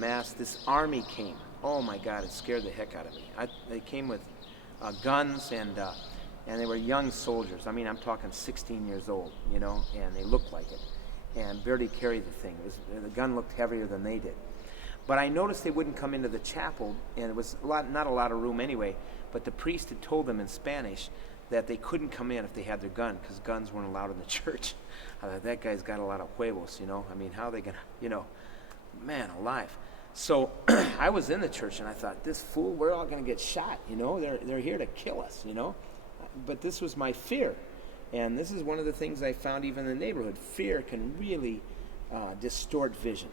Mass, this army came. Oh my God, it scared the heck out of me. They came with guns, and they were young soldiers. I mean, I'm talking 16 years old, and they looked like it, and barely carried the thing. The gun looked heavier than they did. But I noticed they wouldn't come into the chapel, and it was not a lot of room anyway, but the priest had told them in Spanish that they couldn't come in if they had their gun, because guns weren't allowed in the church. I thought, that guy's got a lot of huevos, I mean, how are they going to, man alive. So I was in the church, and I thought, this fool, we're all going to get shot, they're here to kill us, But this was my fear. And this is one of the things I found even in the neighborhood. Fear can really distort vision.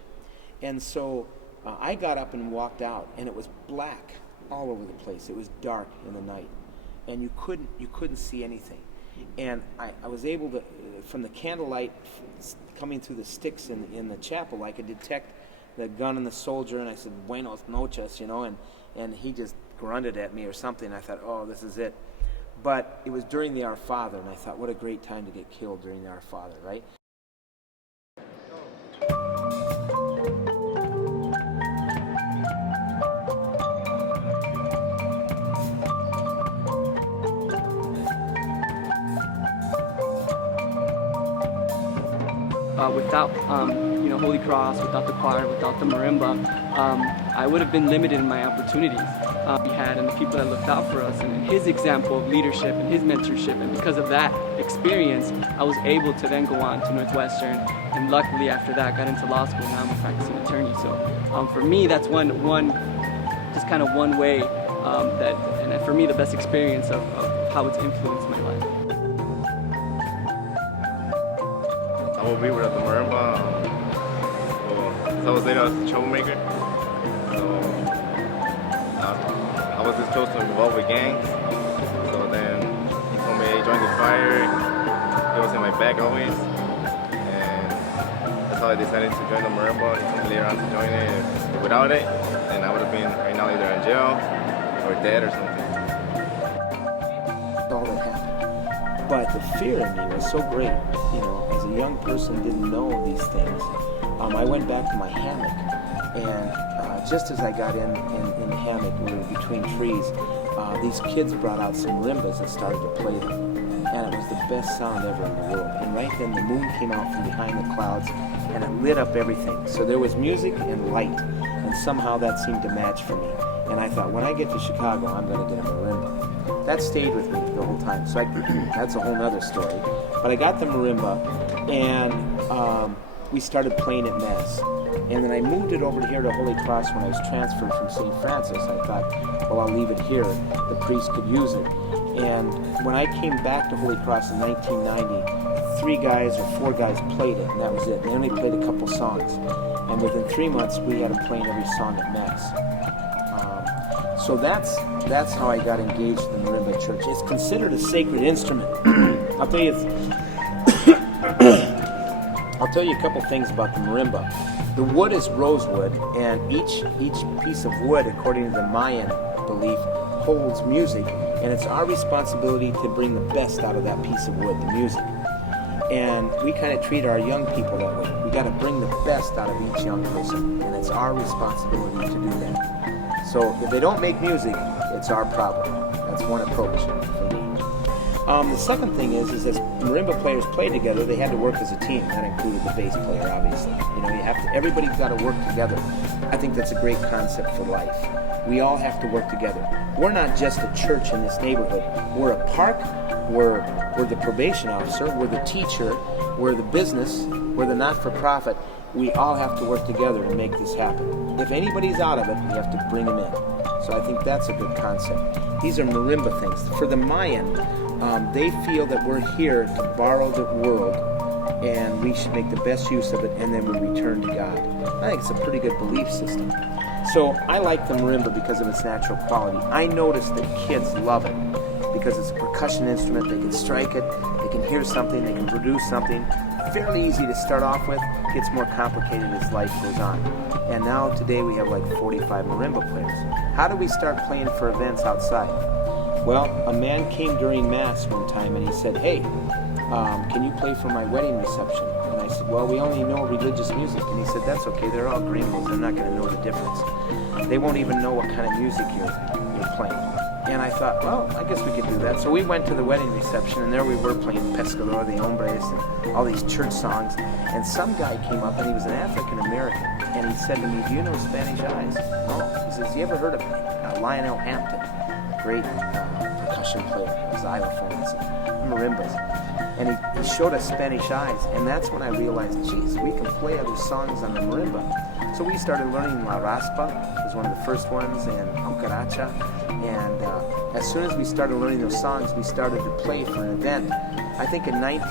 And so I got up and walked out, and it was black all over the place. It was dark in the night, and you couldn't see anything. And I was able to, from the candlelight coming through the sticks in the chapel, I could detect the gun and the soldier, and I said, "Buenos noches," and he just grunted at me or something. I thought, oh, this is it. But it was during the Our Father, and I thought, what a great time to get killed during the Our Father, right? Without Holy Cross, without the choir, without the marimba, I would have been limited in my opportunities we had, and the people that looked out for us, and his example of leadership and his mentorship. And because of that experience, I was able to then go on to Northwestern, and luckily after that got into law school. Now I'm a practicing attorney. So for me, that's one way and for me the best experience of how it's influenced my life. I will be with the marimba. I was later as a troublemaker. So I was exposed to involved with gangs. So then he told me, hey, join the fire. He was in my back always. And that's how I decided to join the marimba. He told me later on to join it. Without it, then I would have been right now either in jail or dead or something. All that happened. But the fear in me was so great, as a young person, didn't know these things. I went back to my hammock, and just as I got in the hammock, we were between trees, these kids brought out some marimbas and started to play them. And it was the best sound ever in the world. And right then the moon came out from behind the clouds, and it lit up everything. So there was music and light, and somehow that seemed to match for me. And I thought, when I get to Chicago, I'm going to get a marimba. That stayed with me the whole time. So that's a whole other story. But I got the marimba, and we started playing at Mass. And then I moved it over here to Holy Cross when I was transferred from St. Francis. I thought, well, I'll leave it here. The priest could use it. And when I came back to Holy Cross in 1990, 3 guys or 4 guys played it, and that was it. They only played a couple songs. And within 3 months, we had them playing every song at Mass. So that's how I got engaged in the marimba church. It's considered a sacred instrument. I'll tell you a couple things about the marimba. The wood is rosewood, and each piece of wood, according to the Mayan belief, holds music, and it's our responsibility to bring the best out of that piece of wood, the music. And we kind of treat our young people that way. We got to bring the best out of each young person, and it's our responsibility to do that. So if they don't make music, it's our problem. That's one approach for me. The second thing is as marimba players play together, they had to work as a team. That included the bass player, obviously. Everybody's got to work together. I think that's a great concept for life. We all have to work together. We're not just a church in this neighborhood. We're a park. We're the probation officer. We're the teacher. We're the business. We're the not-for-profit. We all have to work together to make this happen. If anybody's out of it, we have to bring them in. So I think that's a good concept. These are marimba things. For the Mayan, they feel that we're here to borrow the world, and we should make the best use of it, and then we return to God. I think it's a pretty good belief system. So I like the marimba because of its natural quality. I notice that kids love it because it's a percussion instrument. They can strike it, they can hear something, they can produce something. Fairly easy to start off with, gets more complicated as life goes on. And now today we have like 45 marimba players. How do we start playing for events outside? Well, a man came during Mass one time and he said, hey, can you play for my wedding reception? And I said, well, we only know religious music. And he said, that's okay, they're all gringos, they're not going to know the difference. They won't even know what kind of music you're playing. And I thought, well, I guess we could do that. So we went to the wedding reception, and there we were playing Pescador de Hombres and all these church songs. And some guy came up, and he was an African-American, and he said to me, do you know Spanish Eyes? No. He says, you ever heard of Lionel Hampton? Great percussion player, xylophones and marimbas. And he showed us Spanish Eyes, and that's when I realized, geez, we can play other songs on the marimba. So we started learning La Raspa, was one of the first ones, and Cucaracha. And as soon as we started learning those songs, we started to play for an event. I think by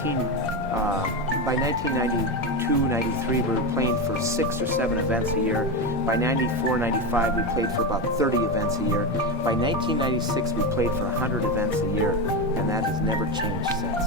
1992, 93, we were playing for 6 or 7 events a year. By 94, 95, we played for about 30 events a year. By 1996, we played for 100 events a year, and that has never changed since.